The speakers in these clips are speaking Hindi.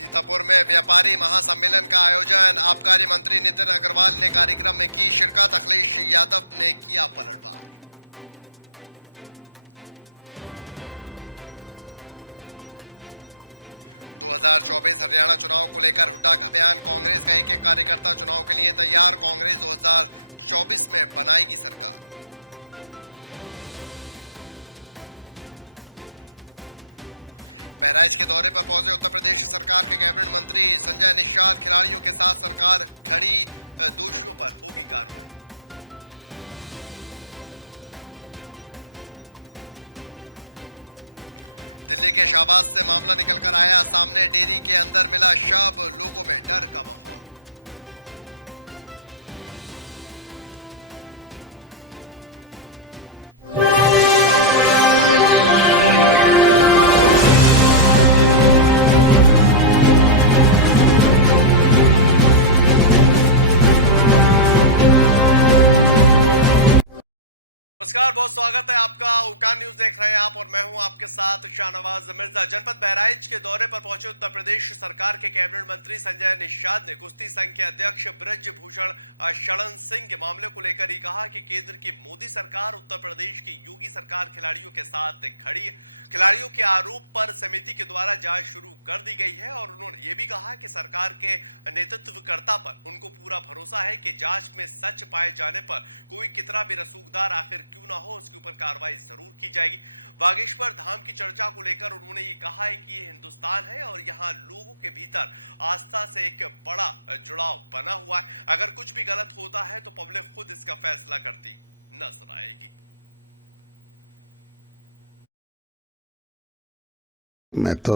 सीतापुर में व्यापारी महासम्मेलन का आयोजन। आबकारी मंत्री नितिन अग्रवाल ने कार्यक्रम में की शिरकत। अखिलेश यादव ने किया पलटवार। दो 2024 हरियाणा चुनाव को लेकर हुड्डा का बयान। कांग्रेस का एक एक कार्यकर्ता चुनाव के लिए तैयार। कांग्रेस 2024 में बनाएगी सरकार। बहराइच के दौरे पर पहुंचे उत्तर प्रदेश सरकार के कैबिनेट मंत्री संजय निषाद। खिलाड़ियों के साथ सरकार खड़ी, दोषियों पर होगी कार्रवाई। दिल्ली के शाहबाज से मामला निकलकर आया सामने। डेयरी के अंदर मिला शव, लोगों में डर का माहौल। नमस्कार, बहुत स्वागत है आपका। उकान न्यूज देख रहे हैं आप और मैं हूं आपके साथ शाहनवाज मिर्जा। जनपद बहराइच के दौरे पर पहुंचे उत्तर प्रदेश सरकार के कैबिनेट मंत्री संजय निषाद ने कुश्ती संघ के अध्यक्ष ब्रजभूषण शरण सिंह के मामले को लेकर ही कहा कि केंद्र की मोदी सरकार, उत्तर प्रदेश की योगी सरकार खिलाड़ियों के साथ खड़ी है। खिलाड़ियों के आरोप पर समिति के द्वारा जांच शुरू कर दी गई है और उन्होंने ये भी कहा कि सरकार के नेतृत्वकर्ता पर उनको पूरा भरोसा है कि जांच में सच पाए जाने पर कोई कितना भी रसूखदार आखिर क्यों ना हो, उसके ऊपर कार्रवाई जरूर की जाएगी। बागेश्वर धाम की चर्चा को लेकर उन्होंने ये कहा है कि ये हिंदुस्तान है और यहाँ लोगों के भीतर आस्था से एक बड़ा जुड़ाव बना हुआ है। अगर कुछ भी गलत होता है तो पब्लिक खुद इसका फैसला करती नजर आएगी। मैं तो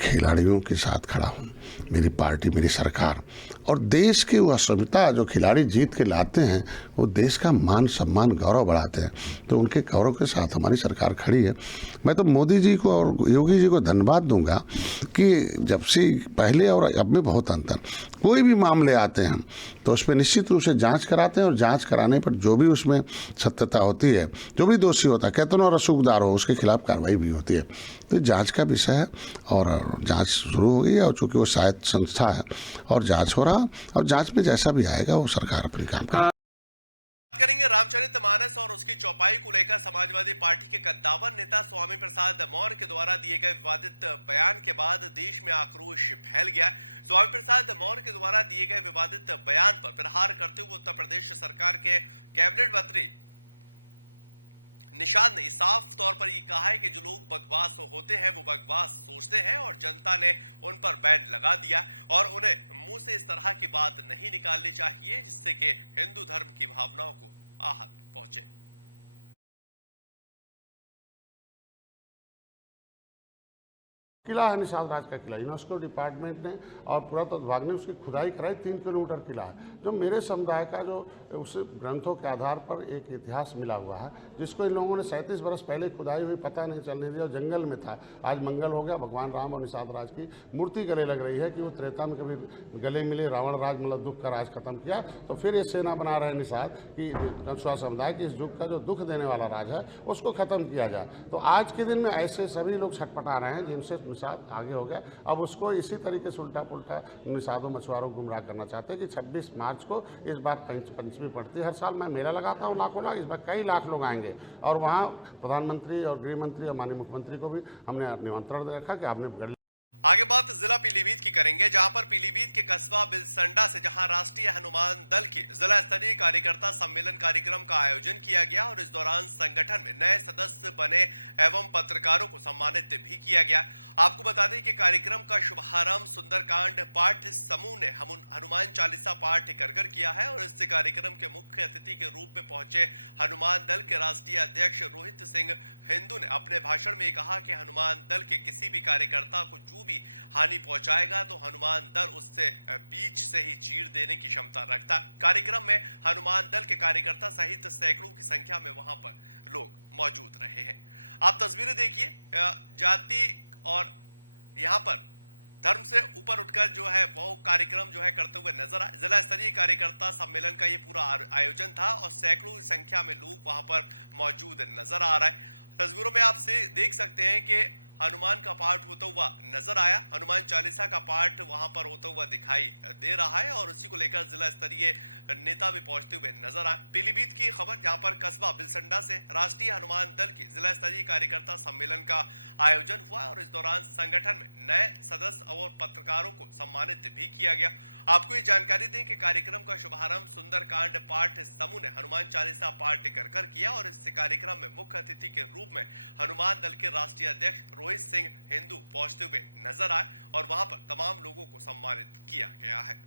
खिलाड़ियों के साथ खड़ा हूँ। मेरी पार्टी, मेरी सरकार और देश की वो असमिता जो खिलाड़ी जीत के लाते हैं, वो देश का मान सम्मान गौरव बढ़ाते हैं। तो उनके गौरव के साथ हमारी सरकार खड़ी है। मैं तो मोदी जी को और योगी जी को धन्यवाद दूंगा कि जब से पहले और अब में बहुत अंतर। कोई भी मामले आते हैं तो उस पर निश्चित रूप से जांच कराते हैं और जांच कराने पर जो भी उसमें सत्यता होती है, जो भी दोषी होता है, कहते ना रसूखदार हो, उसके खिलाफ कार्रवाई भी होती है। तो जांच का विषय है और जांच शुरू हो गई है और चूंकि वो शायद संस्था है और जांच हो रहा, और जांच में जैसा भी आएगा वो सरकार अपनी काम करेगी। करेंगे रामचरितमानस और उसकी चौपाई को लेकर समाजवादी पार्टी के कद्दावर नेता स्वामी प्रसाद मौर्य के द्वारा दिए गए विवादित बयान के बाद देश में आक्रोश फैल गया। स्वामी प्रसाद मौर्य के द्वारा दिए गए विवादित बयान पर प्रहार करते हुए उत्तर प्रदेश सरकार के कैबिनेट मंत्री निषाद ने साफ तौर पर ये कहा है कि जो लोग बकवास होते हैं वो बकवास सोचते हैं और जनता ने उन पर बैन लगा दिया और उन्हें मुंह से इस तरह की बात नहीं निकालनी चाहिए जिससे कि हिंदू धर्म की भावनाओं को आहत पहुंचे। किला है निषाद राज का किला, यूनेस्को डिपार्टमेंट ने और पुरातत्व विभाग ने उसकी खुदाई कराई। 3 किलोमीटर किला है जो मेरे समुदाय का जो उस ग्रंथों के आधार पर एक इतिहास मिला हुआ है, जिसको इन लोगों ने 37 वर्ष पहले खुदाई हुई पता नहीं चलने दिया और जंगल में था। आज मंगल हो गया, भगवान राम और निषाद राज की मूर्ति गले लग रही है कि वो त्रेता में कभी गले मिले, रावण राज मतलब दुख का राज खत्म किया, तो फिर ये सेना बना रहे निषाद कि कंसुआ समुदाय की इस युग का जो दुख देने वाला राज है उसको खत्म किया जाए। तो आज के दिन में ऐसे सभी लोग छटपटा रहे हैं जिनसे निषाद आगे हो गया। अब उसको इसी तरीके से उल्टा पुल्टा निषादों मछुआरों को गुमराह करना चाहते हैं कि 26 मार्च को इस बार पंचमी पड़ती है। हर साल मैं मेला लगाता हूँ लाखों लाख, इस बार कई लाख लोग आएंगे और वहाँ प्रधानमंत्री और गृह मंत्री और माननीय मुख्यमंत्री को भी हमने निमंत्रण दे रखा कि आपने। आगे बात जिला पीलीभीत की करेंगे, जहां पर पीलीभीत के कस्बा बिलसंडा से जहां राष्ट्रीय हनुमान दल की जिला स्तरीय कार्यकर्ता सम्मेलन कार्यक्रम का आयोजन किया गया और इस दौरान संगठन में नए सदस्य बने एवं पत्रकारों को सम्मानित भी किया गया। आपको बता दें कि कार्यक्रम का शुभारंभ सुंदरकांड पाठ समूह ने हनुमान चालीसा पाठ कर किया है और इस कार्यक्रम के मुख्य अतिथि के रूप में पहुंचे हनुमान दल के राष्ट्रीय अध्यक्ष रोहित सिंह हिंदू ने अपने भाषण में कहा कि हनुमान दल के किसी भी कार्यकर्ता को जो भी हानि पहुंचाएगा तो हनुमान दल उससे बीच से ही चीर देने की क्षमता रखता है। कार्यक्रम में हनुमान दल के कार्यकर्ता सहित सैकड़ों की संख्या में वहां पर लोग मौजूद रहे हैं। आप तस्वीरें देखिए, जाति और यहाँ पर धर्म से ऊपर उठकर जो है वो कार्यक्रम जो है करते हुए नजर आए। जिला स्तरीय कार्यकर्ता सम्मेलन का ये पूरा आयोजन था और सैकड़ों की संख्या में लोग वहां पर मौजूद नजर आ रहा है। तस्वीरों में आप से देख सकते हैं कि हनुमान का पाठ होता हुआ नजर आया। हनुमान चालीसा का पाठ वहां पर होता हुआ दिखाई दे रहा है और उसी को लेकर जिला स्तरीय नेता भी पहुंचते हुए नजर आए। पीलीभीत की खबर, जहां पर कस्बा बिलसंडा से राष्ट्रीय हनुमान दल की जिला स्तरीय कार्यकर्ता सम्मेलन का आयोजन हुआ और इस दौरान संगठन में नए सदस्य और पत्रकारों को सम्मानित भी किया गया। आपको ये जानकारी दें कि कार्यक्रम का शुभारंभ सुंदरकांड पाठ समूह ने हनुमान चालीसा पाठ कर किया और इस कार्यक्रम में मुख्य अतिथि के रूप में हनुमान दल के राष्ट्रीय अध्यक्ष रोहित सिंह हिंदू पहुंचते हुए नजर आए और वहां पर तमाम लोगों को सम्मानित किया गया है।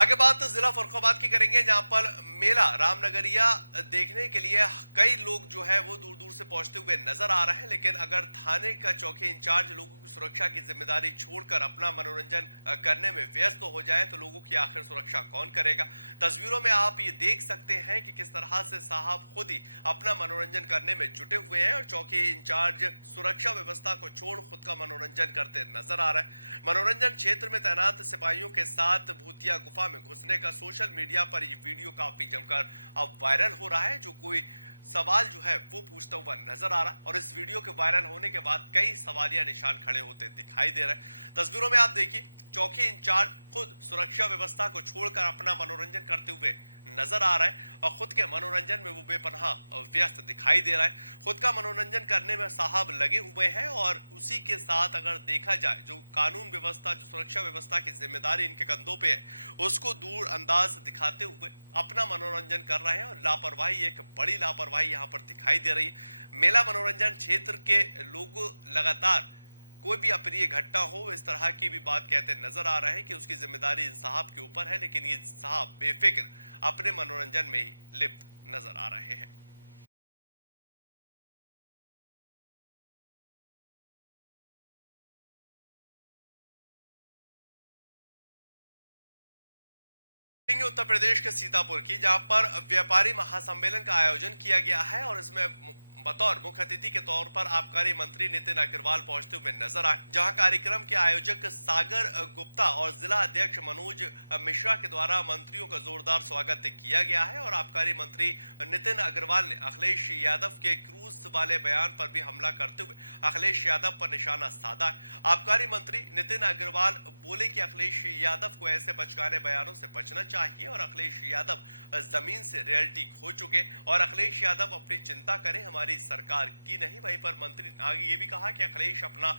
आगे बात जिला फर्रुखाबाद की करेंगे, जहां पर मेला रामनगरिया देखने के लिए कई लोग जो है वो दूर दूर से पहुंचते हुए नजर आ रहे हैं। लेकिन अगर थाने का चौकी इंचार्ज लोगों की सुरक्षा की जिम्मेदारी छोड़कर अपना मनोरंजन करने में व्यस्त हो जाए तो लोगों की आखिर सुरक्षा कौन करेगा। तस्वीरों में आप ये देख सकते हैं कि किस तरह से साहब खुद ही अपना मनोरंजन करने में जुटे हुए हैं और चौकी इंचार्ज सुरक्षा व्यवस्था को छोड़ खुद का मनोरंजन करते नजर आ रहे हैं। मनोरंजन क्षेत्र में तैनात सिपाहियों के साथ भूतिया गुफा में घुसने का सोशल मीडिया पर ये वीडियो काफी जमकर अब वायरल हो रहा है। जो कोई सवाल जो है वो पूछता हुआ नजर आ रहा है और इस वीडियो के वायरल होने के बाद कई सवालिया निशान खड़े होते दिखाई दे रहे हैं। तस्वीरों में आप देखिए चौकी इंचार्ज खुद सुरक्षा व्यवस्था को छोड़कर अपना मनोरंजन करते हुए नजर आ रहा है और खुद के मनोरंजन में वो बेपनाह व्यस्त दिखाई दे रहा है। खुद का मनोरंजन करने में साहब लगे हुए हैं और उसी के साथ अगर देखा जाए जो कानून व्यवस्था, जो सुरक्षा व्यवस्था की जिम्मेदारी इनके कंधों पे है, उसको दूर अंदाज दिखाते हुए अपना मनोरंजन कर रहे हैं और लापरवाही, एक बड़ी लापरवाही यहाँ पर दिखाई दे रही है। मेला मनोरंजन क्षेत्र के लोग लगातार कोई भी अप्रिय घटना हो इस तरह की भी बात कहते नजर आ रहे हैं कि उसकी जिम्मेदारी इन साहब के ऊपर है, लेकिन ये साहब बेफिक्र अपने मनोरंजन में ही लिप्त नजर आ रहे हैं। उत्तर प्रदेश के सीतापुर की, जहां पर व्यापारी महासम्मेलन का आयोजन किया गया है और इसमें बतौर मुख्य अतिथि के तौर पर आबकारी मंत्री नितिन अग्रवाल पहुंचते हुए नजर आए। जहां कार्यक्रम के आयोजक सागर गुप्ता और जिला अध्यक्ष मनोज मिश्रा के द्वारा मंत्रियों का जोरदार स्वागत किया गया है और आबकारी मंत्री नितिन अग्रवाल ने अखिलेश यादव के क्रूज वाले बयान पर भी हमला करते हुए अखिलेश यादव पर निशाना साधा है। आबकारी मंत्री नितिन अग्रवाल बोले कि अखिलेश यादव को ऐसे बचकाने बयानों से बचना चाहिए और अखिलेश यादव जमीन से रियल्टी खो चुके और अखिलेश यादव अपनी चिंता करें, हमारी सरकार की नहीं। वहीं पर मंत्री ने आगे ये भी कहा कि अखिलेश अपना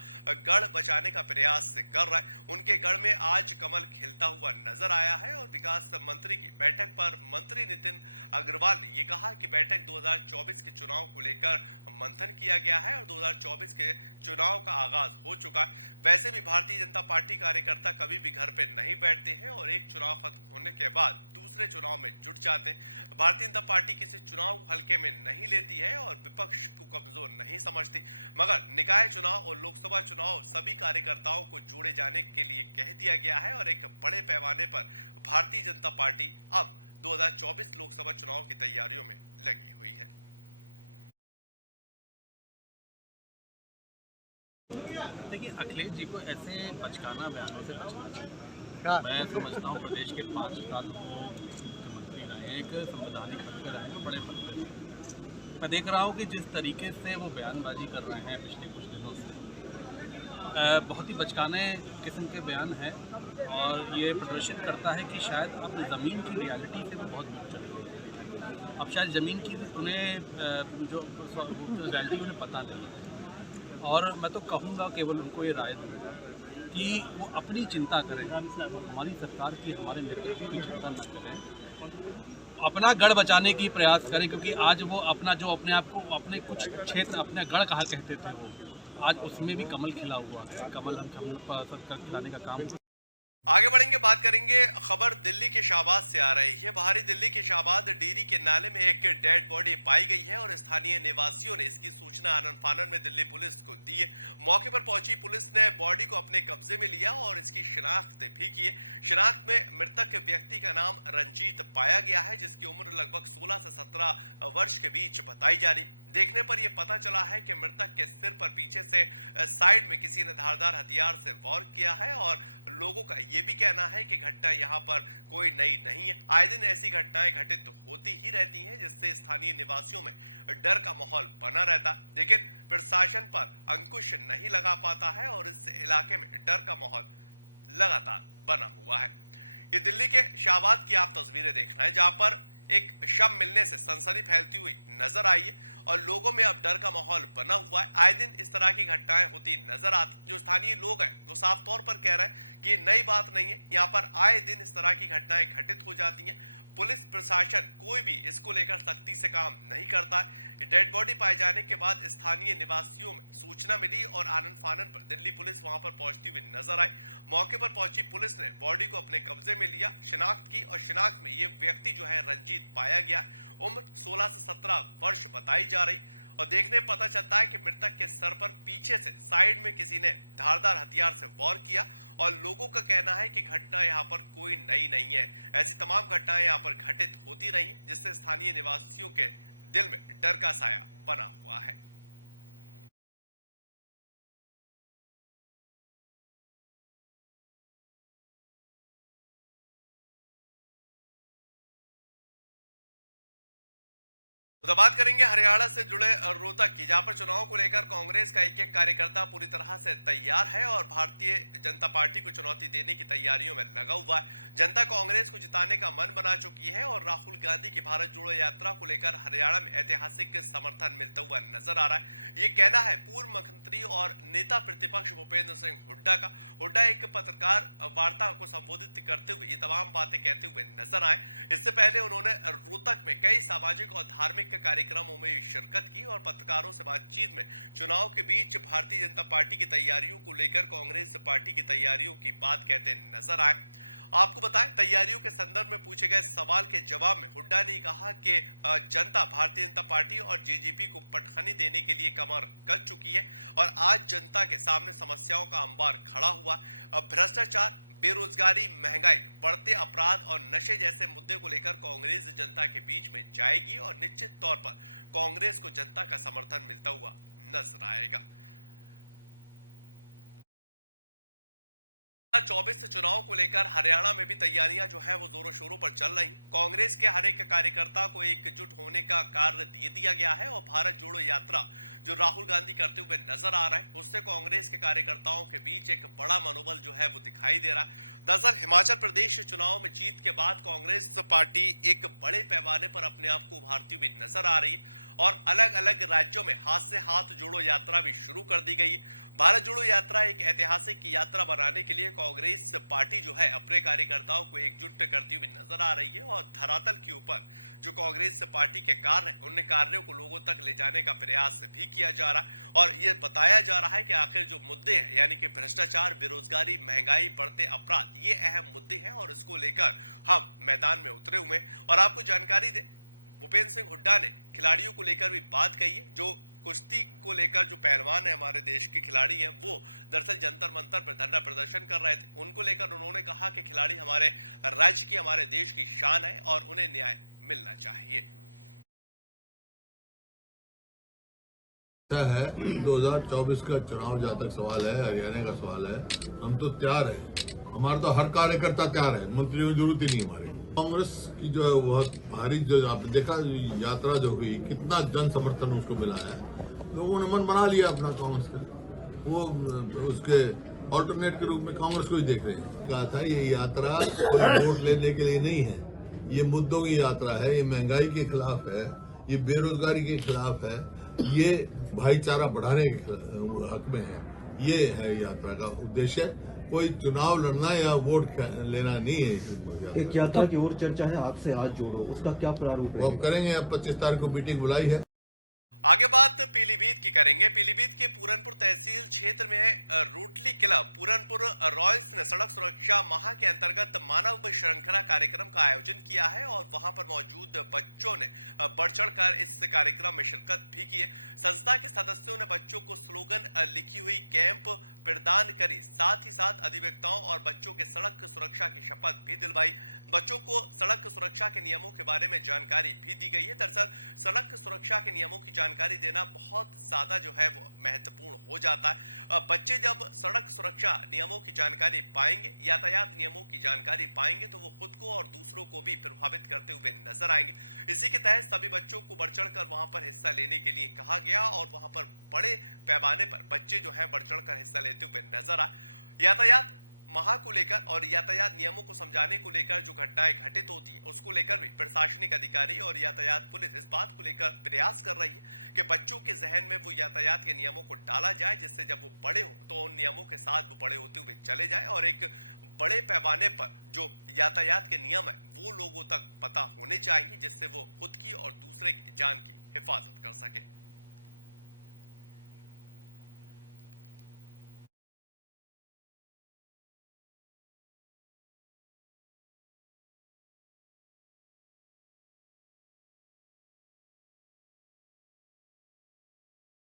गढ़ बचाने का प्रयास कर रहा है। उनके गढ़ में आज कमल खिलता हुआ नजर आया है और विकास मंत्री की बैठक पर मंत्री नितिन अग्रवाल ने ये कहा कि बैठक 2024 के चुनाव को लेकर मंथन किया गया है और 2024 के चुनाव का आगाज हो चुका है। वैसे भी भारतीय जनता पार्टी कार्यकर्ता कभी भी घर पे नहीं बैठते हैं और एक चुनाव खत्म होने के बाद दूसरे चुनाव में जुट जाते हैं। भारतीय जनता पार्टी किसी चुनाव हल्के में नहीं लेती है और विपक्ष को कमजोर नहीं समझती, मगर निकाय चुनाव और लोकसभा चुनाव सभी कार्यकर्ताओं को जोड़े जाने के लिए कह दिया गया है और एक बड़े पैमाने पर भारतीय जनता पार्टी अब 2024 लोकसभा चुनाव की तैयारियों में लगी हुई है। देखिए, अखिलेश जी को ऐसे बचकाना बयानों से बचना चाहिए। मैं समझता हूँ प्रदेश के 5 साल मुख्यमंत्री रहे, एक संवैधानिक पद पर रहे, बड़े पद पर। मैं देख रहा हूँ कि जिस तरीके से वो बयानबाजी कर रहे हैं पिछले कुछ दिनों से, बहुत ही बचकाने किस्म के बयान हैं और ये प्रदर्शित करता है कि शायद अब ज़मीन की रियलिटी से वो बहुत दूर चले गए। अब शायद ज़मीन की उन्हें जो रियलिटी उन्हें पता नहीं है और मैं तो कहूँगा केवल उनको ये राय दूँगा कि वो अपनी चिंता करें, हमारी सरकार की, हमारे नेतृत्व की चिंता न करें, अपना गढ़ बचाने की प्रयास करें। क्योंकि आज वो अपना जो अपने आप को अपने कुछ क्षेत्र अपने गढ़ कहा कहते थे, वो आज उसमें भी कमल खिला हुआ है। कमल हम खिलाने का काम। आगे बढ़ेंगे, बात करेंगे खबर दिल्ली के शाहबाद से आ रही है। बाहरी दिल्ली के शाहबाद डेयरी के नाले में एक डेड बॉडी पाई गई है और स्थानीय निवासियों ने इसकी सूचना आनन फानन में दिल्ली पुलिस को दी है। मौके पर पहुंची पुलिस ने बॉडी को अपने कब्जे में लिया और इसकी शिनाख्त भी की है। शिनाख्त में मृतक व्यक्ति का नाम रंजीत पाया गया है, जिसकी उम्र लगभग 16 से 17 वर्ष के बीच बताई जा रही। देखने पर यह पता चला है कि मृतक के सिर पर पीछे से साइड में किसी ने धारदार हथियार से वार किया है और लोगों का यह भी कहना है कि घटना यहाँ पर कोई नई नहीं है। आए दिन ऐसी घटनाएं घटित होती ही रहती हैं, जिससे स्थानीय निवासियों में डर का माहौल बना रहता है, लेकिन प्रशासन पर अंकुश नहीं लगा पाता है और इस इलाके में डर का माहौल लगातार बना हुआ है। ये दिल्ली के शाहबाद की आप तस्वीरें देख रहे हैं, जहां पर एक शव मिलने से सनसनी फैलती हुई नजर आई है और लोगों में अब डर का माहौल बना हुआ है। आए दिन इस तरह की घटनाएं होती नजर आती। जो स्थानीय लोग हैं वो साफ तौर पर कह रहे हैं कि ये नई बात नहीं है, यहाँ पर आए दिन इस तरह की घटनाएं घटित हो जाती हैं। पुलिस प्रशासन कोई भी इसको लेकर सख्ती से काम नहीं करता है। डेड बॉडी पाए जाने के बाद स्थानीय निवासियों में सूचना मिली और आनन फानन पर दिल्ली पुलिस वहां पर पहुंचती हुई नजर आई। मौके पर पहुंची पुलिस ने बॉडी को अपने कब्जे में लिया, शिनाख्त की और शिनाख्त में ये व्यक्ति जो है रंजीत पाया गया। उम्र 16 से 17 वर्ष बताई जा रही और देखने पता चलता है कि मृतक के सर पर पीछे से साइड में किसी ने धारदार हथियार से वार किया और लोगों का कहना है कि घटना यहाँ पर कोई नई नहीं है। ऐसी तमाम घटनाएं यहाँ पर घटित होती रही, जिससे स्थानीय निवासियों के दिल में डर का साया बना हुआ है। तो बात करेंगे हरियाणा से जुड़े रोहतक की, जहां पर चुनाव को लेकर कांग्रेस का एक एक कार्यकर्ता पूरी तरह से तैयार है और भारतीय जनता पार्टी को चुनौती देने की तैयारियों में लगा हुआ है। जनता कांग्रेस को जिताने का मन बना चुकी है और राहुल गांधी की भारत जोड़ो यात्रा को लेकर हरियाणा में ऐतिहासिक समर्थन मिलता हुआ नजर आ रहा है। ये कहना है पूर्व मुख्यमंत्री और नेता प्रतिपक्ष भूपेंद्र सिंह हुड्डा का। हुड्डा एक पत्रकार वार्ता को संबोधित करते हुए ये तमाम बातें कहते हुए नजर आए। इससे पहले उन्होंने रोहतक में कई सामाजिक और धार्मिक कार्यक्रमों में शिरकत की और पत्रकारों से बातचीत में चुनाव के बीच भारतीय जनता पार्टी की तैयारियों को लेकर कांग्रेस पार्टी की तैयारियों की बात कहते नजर आए। आपको बताएं, तैयारियों के संदर्भ में पूछे गए सवाल के जवाब में हुड्डा ने कहा कि जनता भारतीय जनता पार्टी और जेजेपी को पटखनी देने के लिए कमर कस चुकी है और आज जनता के सामने समस्याओं का अंबार खड़ा हुआ। भ्रष्टाचार, बेरोजगारी, महंगाई, बढ़ते अपराध और नशे जैसे मुद्दे को लेकर कांग्रेस जनता के बीच में जाएगी और निश्चित तौर पर कांग्रेस को जनता का समर्थन मिलता हुआ नजर आएगा। 2024 चुनाव को लेकर हरियाणा में भी तैयारियां जो है वो जोरों शोरों पर चल रही। कांग्रेस के हर एक कार्यकर्ता को एकजुट होने का कार्य दे दिया गया है और भारत जोड़ो यात्रा जो राहुल गांधी करते हुए नजर आ रहा है, उससे कांग्रेस के कार्यकर्ताओं के बीच एक बड़ा मनोबल जो है वो दिखाई दे रहा है। दरअसल हिमाचल प्रदेश चुनाव में जीत के बाद कांग्रेस पार्टी एक बड़े पैमाने पर अपने आप को उभारती हुई नजर आ रही है और अलग अलग राज्यों में हाथ से हाथ जोड़ो यात्रा भी शुरू कर दी गई है। भारत जोड़ो यात्रा एक ऐतिहासिक यात्रा बनाने के लिए कांग्रेस पार्टी जो है अपने कार्यकर्ताओं को एकजुट करती हुई नजर आ रही है और धरातल के ऊपर जो कांग्रेस पार्टी के कार्य हैं, उन कार्यों को लोगों तक ले जाने का प्रयास भी किया जा रहा है और ये बताया जा रहा है कि आखिर जो मुद्दे हैं यानी कि भ्रष्टाचार, बेरोजगारी, महंगाई, बढ़ते अपराध, ये अहम मुद्दे हैं और इसको लेकर हम मैदान में उतरे हुए हैं। और आपको जानकारी दें, भूपेंद्र सिंह हुड्डा ने खिलाड़ियों को लेकर भी बात कही है। जो कुश्ती को लेकर जो पहलवान है हमारे देश के खिलाड़ी हैं, वो दरअसल जंतर मंतर पर धरना प्रदर्शन कर रहे थे। उनको लेकर उन्होंने कहा कि खिलाड़ी हमारे राज्य की, हमारे देश की शान है और उन्हें न्याय मिलना चाहिए। है 2024 का चुनाव जहाँ तक सवाल है, हरियाणा का सवाल है, हम तो तैयार है। हमारा तो हर कार्यकर्ता तैयार है, मंत्रियों की जरूरत ही नहीं हमारी। कांग्रेस की जो है बहुत भारी, जो आपने देखा यात्रा जो हुई, कितना जन समर्थन उसको मिला है। लोगों ने मन बना लिया अपना कांग्रेस का, वो उसके ऑल्टरनेट के रूप में कांग्रेस को ही देख रहे हैं। कहा था ये यात्रा कोई वोट लेने के लिए नहीं है, ये मुद्दों की यात्रा है, ये महंगाई के खिलाफ है, ये बेरोजगारी के खिलाफ है, ये भाईचारा बढ़ाने के हक में है। ये है यात्रा का उद्देश्य। कोई चुनाव लड़ना या वोट लेना नहीं है। एक यात्रा की और चर्चा है, हाथ से हाथ जोड़ो, उसका क्या प्रारूप है? वो अब करेंगे। अब 25 तारीख को मीटिंग बुलाई है। आगे बात पीलीभीत की करेंगे। पीलीभीत के पूरनपुर तहसील क्षेत्र में रोटरी क्लब पूरनपुर रॉयल्स ने सड़क सुरक्षा माह के अंतर्गत मानव श्रृंखला कार्यक्रम का आयोजन किया है और वहां पर मौजूद बच्चों ने बढ़ चढ़कर इस कार्यक्रम में शिरकत भी की है। संस्था के सदस्यों ने बच्चों को स्लोगन लिखी हुई कैंप प्रदान करी, साथ ही साथ अधिवक्ताओं और बच्चों के सड़क सुरक्षा की शपथ भी दिलवाई। बच्चों को सड़क सुरक्षा के नियमों के बारे में जानकारी भी दी गई है। दरअसल सड़क सुरक्षा के नियमों की जानकारी देना बहुत ज्यादा जो है वो महत्वपूर्ण हो जाता है। बच्चे जब सड़क सुरक्षा नियमों की जानकारी पाएंगे, यातायात नियमों की जानकारी पाएंगे, तो वो खुद को और दूसरों को भी प्रभावित करते हुए नजर आएंगे। इसी के तहत सभी बच्चों को बढ़ चढ़कर वहां पर हिस्सा लेने के लिए कहा गया और वहां पर बड़े पैमाने पर बच्चे जो है बढ़ चढ़कर हिस्सा लेते हुए नजर आए। यातायात माह को लेकर और यातायात नियमों को समझाने को लेकर जो घटनाएं घटित होती हैं उसको लेकर भी प्रशासनिक अधिकारी और यातायात पुलिस इस बात को लेकर प्रयास कर रही है कि बच्चों के जहन में वो यातायात के नियमों को डाला जाए, जिससे जब वो बड़े हो तो उन नियमों के साथ वो बड़े होते हुए चले जाए और एक बड़े पैमाने पर जो यातायात के नियम है वो लोगों तक पता होने चाहिए, जिससे वो खुद की और दूसरे की जान की हिफाजत कर सके।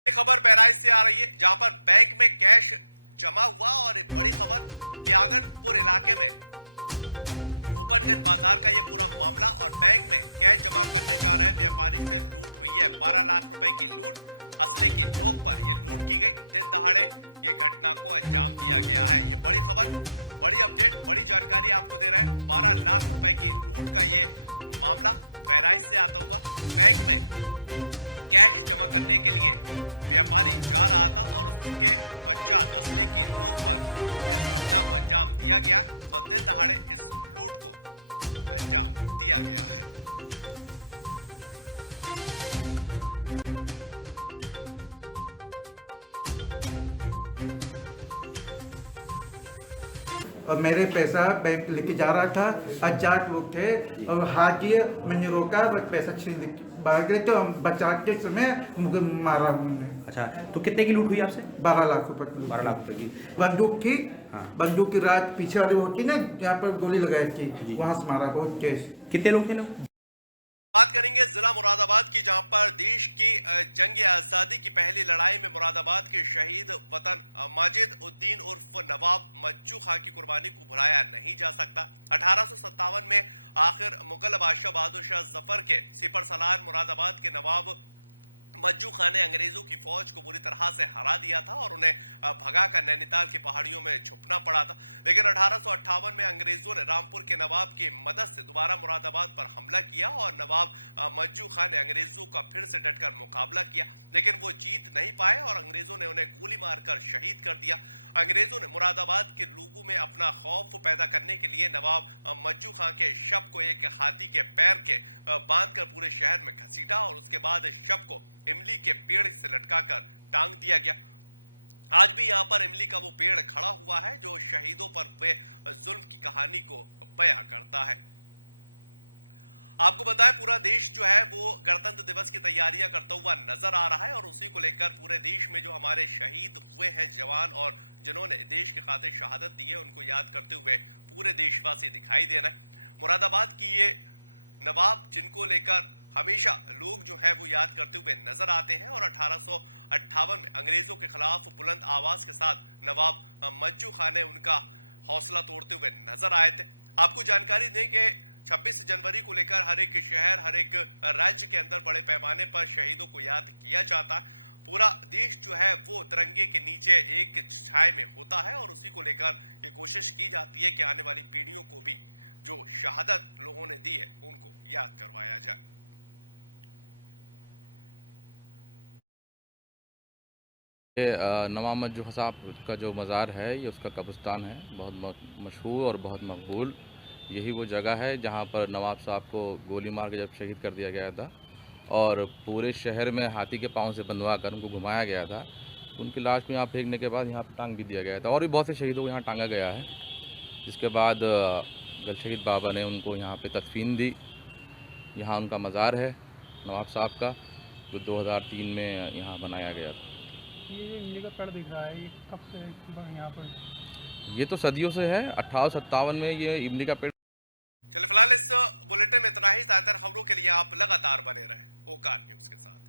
खबर बहराइच से आ रही है, जहां पर बैंक में कैश जमा हुआ और एक बड़ी खबर प्यागनपुर इलाके में भूपनगंज बाजार का ये पूरा मामला और बैंक में कैश जमा करने जा रहे व्यापारी से लूट हुई है। 12 लाख रुपए की लूट, असले की नोक पर ये लूट की गई। दिन दहाड़े ये घटना को अंजाम दिया गया है। ये बड़ी खबर, बड़ी अपडेट, बड़ी जानकारी आपको दे रहे हैं। 12 लाख रुपए की लूट का ये मामला बहराइच से आता हुआ बैंक में कैश जमा करने के लिए व्यापारी जा रहा था और उसके पश्चात असले की नोक पर इस घटना को अंजाम दिया गया और दिन दहाड़े इस लूट को अंजाम दिया गया है। और मेरे पैसा बैंक लेके जा रहा था, 8 लोग थे और हाजी मैंने रोका और पैसा छीन भाग गए, तो बचा के समय मुझे मारा उन्होंने। अच्छा, तो कितने की लूट हुई आपसे? 12 लाख रुपए। 12 लाख रुपए की बंदूक थी। हाँ। बंदूक की रात पीछे वाली होती ना, यहाँ पर गोली लगाई थी, वहां से मारा बहुत तेज। कितने लोग थे लोग? बात करेंगे जिला मुरादाबाद की, जहां पर देश की जंग आजादी की पहली लड़ाई में मुरादाबाद के शहीद वतन माजिद उद्दीन उर्फ नवाब मज्जू खां की कुर्बानी को भुलाया नहीं जा सकता। 1857 में आखिर मुगल बादशाह बहादुर शाह जफर के सिपर सलार मुरादाबाद के नवाब मज्जू खां ने अंग्रेजों की फौज को बुरी तरह से हरा दिया था और उन्हें भगाकर नैनीताल की पहाड़ियों में छुपना पड़ा था। लेकिन 1858 में अंग्रेजों ने रामपुर के नवाब की मदद से दोबारा मुरादाबाद पर हमला किया और नवाब मज्जू खां ने अंग्रेजों का फिर से डटकर मुकाबला किया, लेकिन वो जीत नहीं पाए और अंग्रेजों ने उन्हें गोली मारकर शहीद कर दिया। अंग्रेजों ने मुरादाबाद के लोगों में अपना खौफ पैदा करने के लिए नवाब मज्जू खां के शव को एक हाथी के पैर के बांधकर पूरे शहर में घसीटा और उसके बाद शव को इमली के पेड़ से लटकाकर टांग दिया गया। आज भी यहाँ पर इमली का वो पेड़ खड़ा हुआ है जो शहीदों पर हुए जुल्म की कहानी को बयां करता है। आपको बताएं, पूरा देश जो है वो गणतंत्र दिवस की तैयारियां करता हुआ नजर आ रहा है और उसी को लेकर पूरे देश में जो हमारे शहीद हुए हैं जवान और जिन्होंने देश के खातिर शहादत दी है, उनको याद करते हुए पूरे देशवासी दिखाई दे रहे हैं। मुरादाबाद की ये नवाब जिनको लेकर हमेशा लोग जो है वो याद करते हुए नजर आते हैं और 1858 में अंग्रेजों के खिलाफ बुलंद आवाज के साथ नवाब मज्जू खां ने उनका हौसला तोड़ते हुए नजर आए थे। आपको जानकारी दें कि 26 जनवरी को लेकर हर एक शहर, हर एक राज्य के अंदर बड़े पैमाने पर शहीदों को याद किया जाता है। पूरा देश जो है वो तिरंगे के नीचे एक छाए में होता है और उसी को लेकर ये कोशिश की जाती है कि आने वाली पीढ़ियों को भी जो शहादत लोगों ने दी है उनको याद करवाया जाए। ये नवाब मज्जू साहब का जो मज़ार है ये उसका कब्रिस्तान है, बहुत मशहूर और बहुत मकबूल। यही वो जगह है जहाँ पर नवाब साहब को गोली मार के जब शहीद कर दिया गया था और पूरे शहर में हाथी के पाँव से बंधवा कर उनको घुमाया गया था। उनकी लाश को यहाँ फेंकने के बाद यहाँ पर टांग भी दिया गया था और भी बहुत से शहीदों को यहाँ टांगा गया है। जिसके बाद गल शहीद बाबा ने उनको यहाँ पे तदफीन दी। यहाँ उनका मज़ार है नवाब साहब का, जो 2003 में यहाँ बनाया गया था। ये जो इमली का पेड़ दिख रहा है, ये कब से यहाँ पर? ये तो सदियों से है। 1857 में ये इमली का पेड़। चलिए फिलहाल इस बुलेटिन में इतना ही। ज्यादातर खबरों के लिए आप लगातार बने रहे ओकार न्यूज के साथ।